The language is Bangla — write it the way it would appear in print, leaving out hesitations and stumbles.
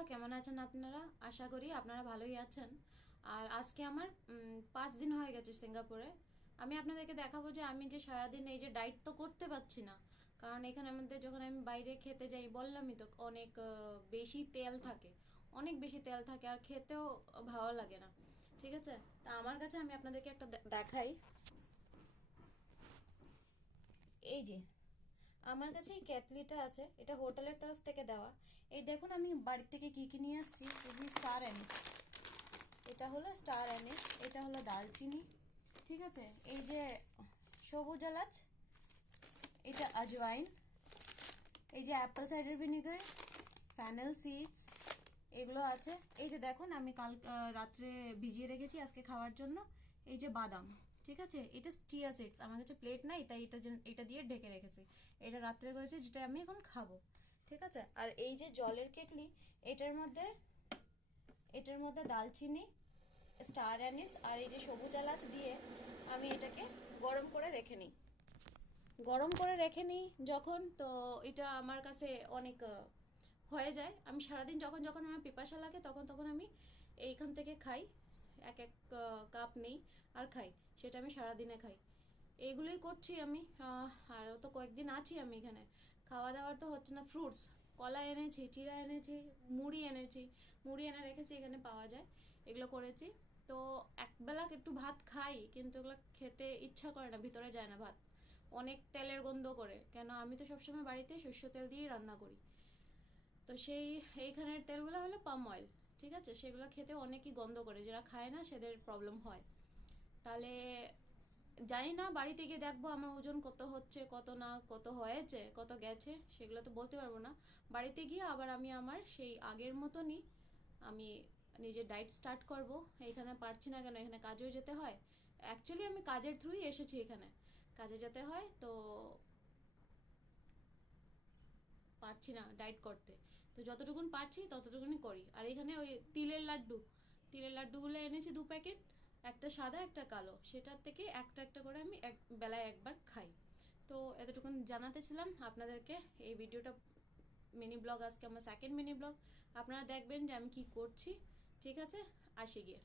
বন্ধুরা, কেমন আছেন আপনারা? আশা করি আপনারা ভালোই আছেন। আর আজকে আমার 5 দিন হয়ে গেছে সিঙ্গাপুরে। আমি আপনাদেরকে দেখাবো যে আমি যে সারাদিন এই যে ডায়েট তো করতে পারছি না, কারণ এখানে আমাদের যখন আমি বাইরে খেতে যাই বললামই তো অনেক বেশি তেল থাকে, অনেক বেশি তেল থাকে আর খেতেও ভালো লাগে না। ঠিক আছে, তা আমার কাছে আমি আপনাদেরকে একটা দেখাই। এই যে আমার কাছে এই ক্যাটলিটা আছে, এটা হোটেলের তরফ থেকে দেওয়া। এই দেখুন আমি বাড়ি থেকে কি কি নিয়ে আসছি। এই যে স্টার অ্যানিস, এটা হলো স্টার অ্যানিস, এটা হলো দালচিনি। ঠিক আছে, এই যে সবুজ এলাচ, এটা আজওয়াইন, এই যে apple cider vinegar, fennel seeds, এগুলো আছে। এই যে দেখুন আমি কাল রাত্রে ভিজিয়ে রেখেছি আজকে খাওয়ার জন্য। এই যে বাদাম, ঠিক আছে, এটা চিয়া সিডস, আমার কাছে প্লেট নাই তাই এটা দিয়ে ঢেকে রেখেছি। এটা রাত্রে করেছি, যেটা আমি এখন খাবো। ঠিক আছে, আর এই যে জলের কেটলি, এটার মধ্যে এটার মধ্যে দালচিনি, স্টার অ্যানিস আর এই যে সবুজ এলাচ দিয়ে আমি এটাকে গরম করে রেখে নিই। গরম করে রেখে নিই যখন, তো এটা আমার কাছে অনেক হয়ে যায়। আমি সারাদিন যখন যখন আমার পিপাসা লাগে তখন তখন আমি এইখান থেকে খাই, এক এক কাপ নেই আর খাই, সেটা আমি সারাদিনে খাই। এইগুলোই করছি আমি। আরও তো কয়েকদিন আছি আমি এখানে। খাওয়া দাওয়ার তো হচ্ছে না। ফ্রুটস, কলা এনেছি, চিড়া এনেছি, মুড়ি এনেছি, মুড়ি এনে রেখেছি, এখানে পাওয়া যায়, এগুলো করেছি। তো একবেলা একটু ভাত খাই, কিন্তু এগুলো খেতে ইচ্ছা করে না, ভিতরে যায় না ভাত, অনেক তেলের গন্ধ করে। কেন, আমি তো সবসময় বাড়িতে সর্ষে তেল দিয়েই রান্না করি। তো সেই এইখানের তেলগুলো হলো পাম অয়েল। ঠিক আছে, সেগুলো খেতে অনেকই গন্ধ করে, যারা খায় না সেদের প্রবলেম হয়। তাহলে জানি না, বাড়িতে গিয়ে দেখবো আমার ওজন কত হচ্ছে, কত না, কত হয়েছে, কত গেছে, সেগুলো তো বলতে পারবো না। বাড়িতে গিয়ে আবার আমি আমার সেই আগের মতনই আমি নিজের ডায়েট স্টার্ট করব। এখানে পারছি না কেন, এখানে কাজেও যেতে হয়। অ্যাকচুয়ালি আমি কাজের থ্রুই এসেছি এখানে, কাজে যেতে হয়, তো পারছি না ডায়েট করতে। তো যতটুকুন পারছি ততটুকুনি করি। আর এখানে ওই তিলের লাড্ডুগুলো এনেছি 2 প্যাকেট, একটা সাদা একটা কালো, সেটার থেকে একটা একটা করে আমি এক বেলায় একবার খাই। তো এতটুকুন জানাতেছিলাম আপনাদেরকে। এই ভিডিওটা মিনি ব্লগ, আজকে আমার সেকেন্ড মিনি ব্লগ। আপনারা দেখবেন যে আমি কি করছি। ঠিক আছে, আসি গিয়ে।